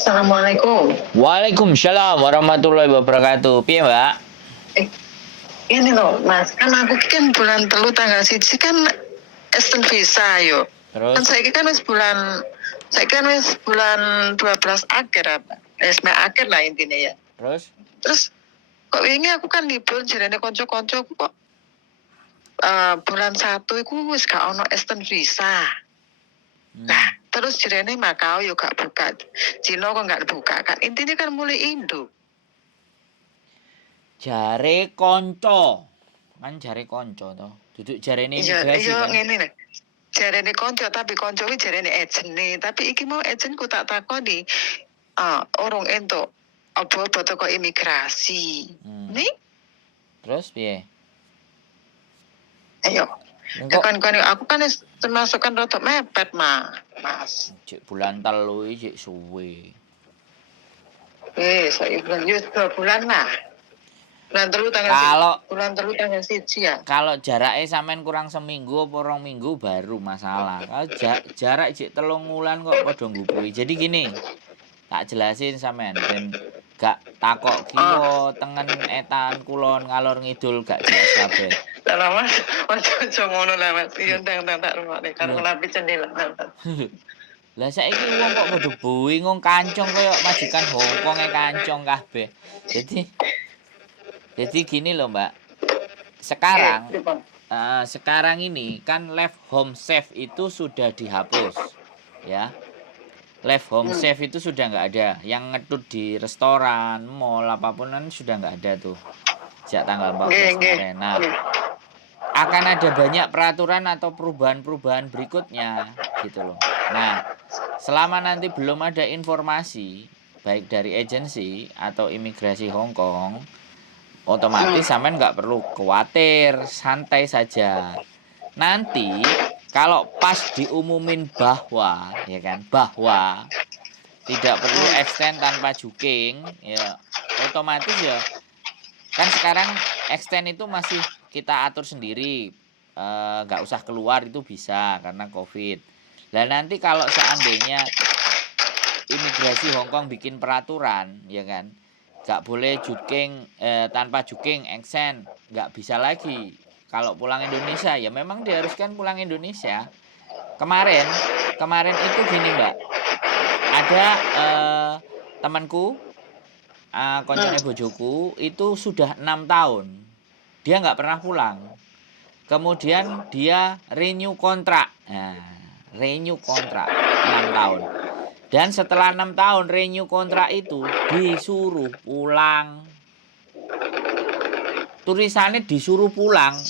Assalamualaikum. Waalaikumsalam warahmatullahi wabarakatuh. Piye, Mbak? Ini loh, Mas, kan aku kan bulan telu tanggal 1 kan Esten visa yo. Kan Terus? saya kan wis bulan 12 akhir apa? Akhir lah intinya ya. Terus kok ini aku kan libur jarene konco-konco aku kok bulan 1 iku wis gak ono Esten visa. Nah, terus jarene Makau yo gak buka. Cina kok gak buka kan. Intinya kan mulai Indo. Jare konco. Kan jare konco to. Duduk jarene imigrasi kan. Iya ngene nih. Jarene konco tapi konco iki jarene ejene. Tapi iki mau ejenku tak takoni urung entuk apa-apa teko imigrasi. Nih? Terus piye? Ayo. Kan aku kan termasuk kan rotok mepet, Mas. Cek bulan telu iki cek suwe. Saya bulan 2 bulan lah. Bulan telu tanggal 1 ya. Kalau jaraknya sampean kurang seminggu apa 2 minggu baru masalah. Kalau jarak cek 3 wulan kok padha ngupui. Jadi gini, tak jelasin sampean ben gak takok kiwa tengen etan kulon ngalor ngidul gak jelas kabeh. Lah Mas, ojo ngono lah Mas. Iya tak rumane karo lapi cendela. Lah saiki wong kok padha bingung kancong koyo majikan Hongkong kancong kabeh. Jadi gini loh Mbak, sekarang ini kan left home safe itu sudah dihapus, ya. Left home safe itu sudah nggak ada. Yang ngedut di restoran, mall apapun kan sudah nggak ada tuh sejak tanggal 14 kemarin. Nah, akan ada banyak peraturan atau perubahan-perubahan berikutnya, gitu loh. Nah, selama nanti belum ada informasi baik dari agensi atau imigrasi Hong Kong, otomatis sampean nggak perlu khawatir, santai saja. Nanti kalau pas diumumin bahwa tidak perlu extend tanpa juking, ya otomatis ya kan sekarang extend itu masih kita atur sendiri, nggak usah keluar itu bisa karena COVID. Lah nanti kalau seandainya imigrasi Hong Kong bikin peraturan, ya kan, nggak boleh juking tanpa juking extend, nggak bisa lagi. Kalau pulang Indonesia ya memang diharuskan pulang Indonesia. Kemarin itu gini Mbak, ada temanku, koncone bojoku itu sudah 6 tahun dia nggak pernah pulang. Kemudian dia renew kontrak. Nah, renew kontrak 6 tahun. Dan setelah 6 tahun renew kontrak itu disuruh pulang. Tulisannya disuruh pulang.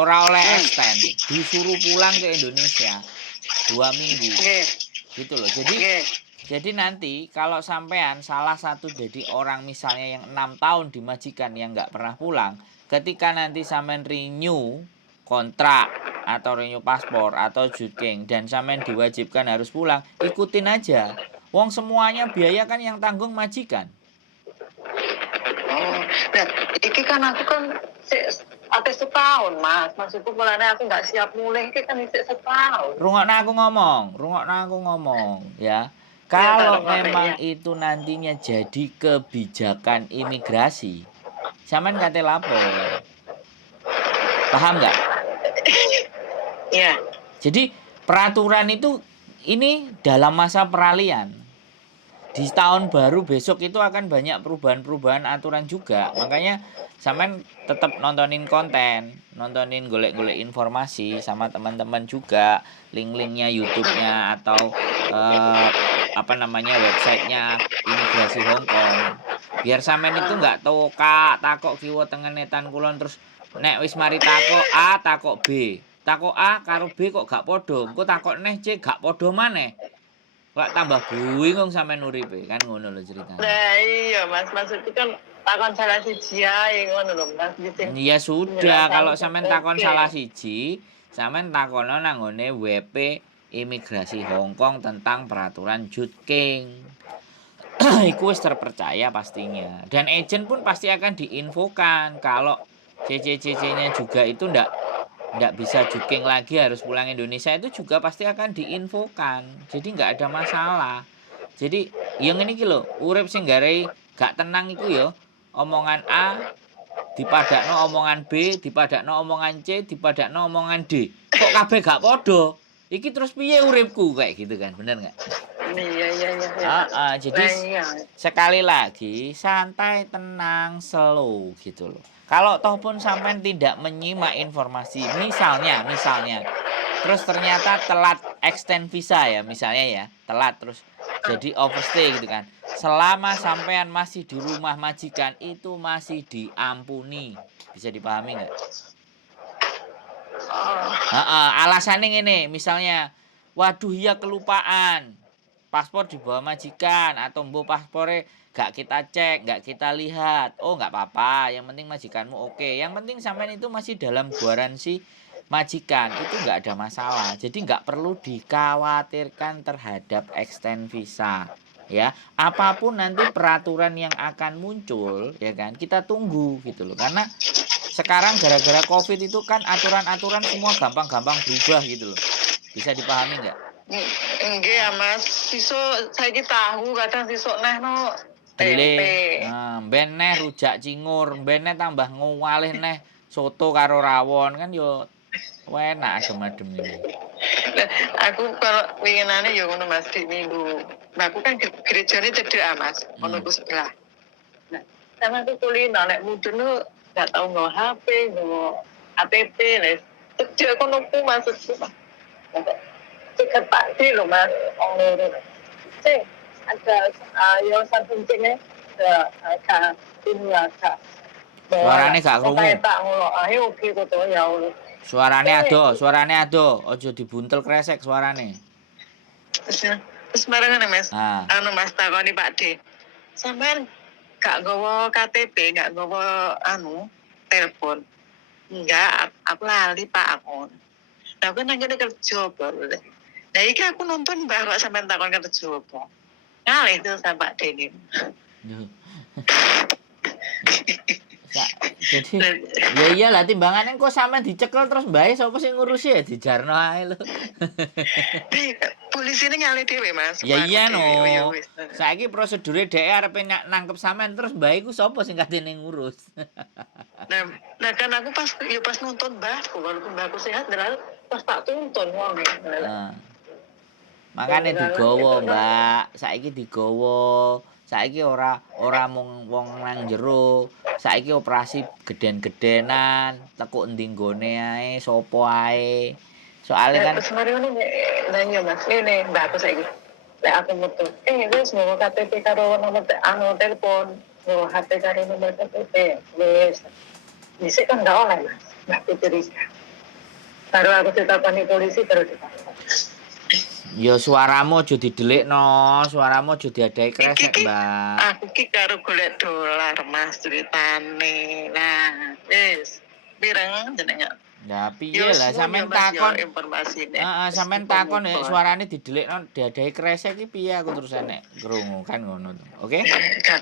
Ora oleh extend, disuruh pulang ke Indonesia 2 minggu. Gitu loh. Jadi nanti kalau sampean salah satu jadi orang misalnya yang 6 tahun di majikan yang nggak pernah pulang, ketika nanti sampean renew kontrak atau renew paspor atau juking dan sampean diwajibkan harus pulang, ikutin aja. Wong semuanya biaya kan yang tanggung majikan. Nah, iki kan aku kan ate setahun Mas, maksudku mulane aku nggak siap mulai iki kan isih setahun. Rungokno aku ngomong ya. Kalau memang itu nantinya jadi kebijakan imigrasi, sampean kate lapor. Paham nggak? Iya. Jadi peraturan itu ini dalam masa peralihan. Di tahun baru besok itu akan banyak perubahan-perubahan aturan juga. Makanya sampean tetap nontonin konten, nontonin golek-golek informasi sama teman-teman juga, link-linknya YouTube-nya atau websitenya imigrasi Hong Kong. Biar sampean itu nggak takok kiwa tengen etan kulon terus nek wis mari takok B. Takok A karo B kok gak podo. Engko takok neh C gak podo maneh. Kok tambah bingung sampean uripe, kan ngono lho ceritane. Nah iya Mas, maksudku kan takon salah siji ae ngono lho Mas. Ya sudah, kalau sampean takon salah siji, sampean takono nang ngone WP Imigrasi Hong Kong tentang peraturan juking. Iku wis terpercaya pastinya. Dan agent pun pasti akan diinfokan kalau CC-CC-nya juga itu ndak bisa juking lagi harus pulang Indonesia, itu juga pasti akan diinfokan. Jadi nggak ada masalah. Jadi ya ngene iki lho, urip sing garai gak tenang iku ya omongan A dipadakno omongan B, dipadakno omongan C, dipadakno omongan D. Kok kabeh gak padha? Iki terus piye uripku kayak gitu kan, bener nggak? Iya. Jadi sekali lagi santai, tenang, slow gitu loh. Kalau toh pun sampean tidak menyimak informasi, misalnya, terus ternyata telat extend visa ya, misalnya ya, telat terus jadi overstay gitu kan. Selama sampean masih di rumah majikan itu masih diampuni, bisa dipahami nggak? Alasannya ini, misalnya, waduh ya kelupaan, paspor dibawa majikan atau mbok paspornya gak kita cek, gak kita lihat. Oh nggak apa-apa, yang penting majikanmu oke. Yang penting sampean itu masih dalam garansi majikan, itu nggak ada masalah. Jadi nggak perlu dikhawatirkan terhadap extend visa. Ya, apapun nanti peraturan yang akan muncul, ya kan, kita tunggu gitu loh. Karena sekarang gara-gara COVID itu kan aturan-aturan semua gampang-gampang berubah gitu loh. Bisa dipahami nggak? Enggak ya Mas, sisuk saiki tahu kadang sisuk neh no tempe. Ben neh rujak cingur, ben neh tambah ngowalih neh soto karo rawon kan yo enak adem-adem ini. Aku kalau winginane ya ngono Mas di minggu. Nah, aku kan gerejane cedek Mas, ono ku sebelah. Nah, sama aku kulino nek mudun gak tau nggo HP, nggo APP les. Cedek kono ku maksudku. Cek Pak D lho Mas, ono cek ada yang sampingnya ada ini ada. Suarane gak krungu. Tak ngono, ayo oke kok to ya Allah. Suarane ado, ojo dibuntel kresek suarane. Terus marane Mas. Anu Mas takoni Pak D. Sampean gak nggawa KTP, gak nggawa telepon. Enggak, aku lali Pak aku. Nah, aku nang kene kerja baru. Nah, iki aku nonton Mbak kok sampean takon kerja apa. Ngalih tuh sama Pak D ini. Jadi ya iyalah timbangannya kok sampean dicekel terus mbae sapa sing ngurusi ya dijarno ae lho. Polisi ini ngalih dhewe Mas. Ya iya no. Saiki prosedure dhek arepe nangkep sampean terus mbae iku sapa sing katene ngurus. Nah kan aku pas nonton Mbahku, walaupun Mbahku sehat pas tak tuntun wong. Makane digawa, Mbak. Saiki digawa. Saiki ora mung wong nang jero. Saiki operasi geden-gedenan, tekuk endi nggone ae, sapa ae. Soale kan semari ngono nanya Mas, ngene Mbakku saiki. Lek aku metu, wis nggo KTP karo nomor telepon, nggo HP karo nomor KTP. Wis. Dhisik kan gak oleh Mas. Mbakku cerita. Baru aku ditakoni polisi baru ditakoni. Ya suaramu aja didelikno, suaramu aja diadahi kresek, Mbak. Aku ki karo golek dolar Mas ceritane. Nah, wis. Pirang jenenge? Lah piye lah sampean takon informasine. Sampean takon nek suarane didelikno diadahi kresek iki piye aku terus nek krungu kan ngono to. Oke?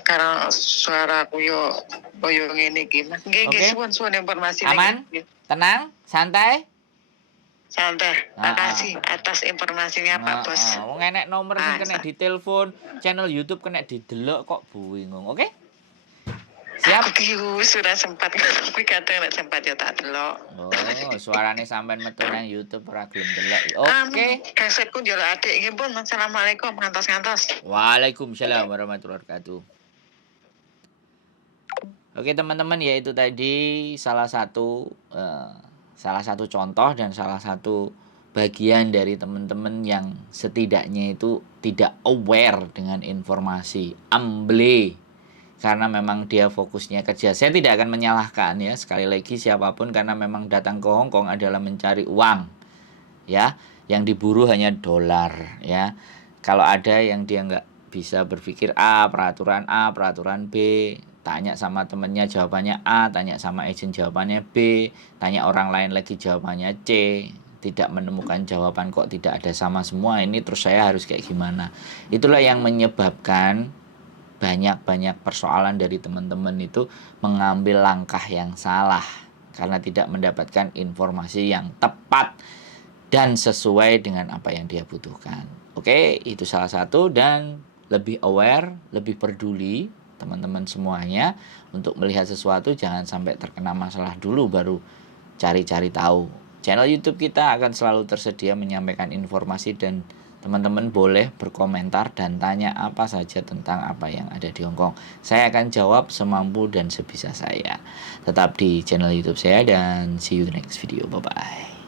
Karo suaraku yo koyo ngene iki Mas. Nggih suwun informasine. Aman? Tenang, santai? Santai. Makasih atas informasinya Pak Bos. Wong enek nomor sing kena ditelepon, channel YouTube kena didelok kok bingung, oke? Siap. Aku sudah sempat kuwi kadang nek sempat ya tak delok. Oh, suarane sampean metu nang YouTube ora gelem delok. Oke. Kasetku njaluk adik nggih pun. Assalamualaikum ngantos-ngantos. Waalaikumsalam warahmatullahi wabarakatuh. Oke teman-teman, ya itu tadi salah satu contoh dan salah satu bagian dari teman-teman yang setidaknya itu tidak aware dengan informasi, amble karena memang dia fokusnya kerja. Saya tidak akan menyalahkan ya, sekali lagi siapapun, karena memang datang ke Hong Kong adalah mencari uang ya, yang diburu hanya dolar ya. Kalau ada yang dia nggak bisa berpikir peraturan B, tanya sama temennya jawabannya A, tanya sama agent jawabannya B, tanya orang lain lagi jawabannya C, tidak menemukan jawaban, kok tidak ada sama semua, ini terus saya harus kayak gimana. Itulah yang menyebabkan banyak persoalan dari teman-teman itu mengambil langkah yang salah karena tidak mendapatkan informasi yang tepat dan sesuai dengan apa yang dia butuhkan. Oke, itu salah satu. Dan lebih aware, lebih peduli teman-teman semuanya untuk melihat sesuatu. Jangan sampai terkena masalah dulu baru cari-cari tahu. Channel YouTube kita akan selalu tersedia menyampaikan informasi, dan teman-teman boleh berkomentar dan tanya apa saja tentang apa yang ada di Hong Kong. Saya akan jawab semampu dan sebisa saya. Tetap di channel YouTube saya dan see you the next video. Bye-bye.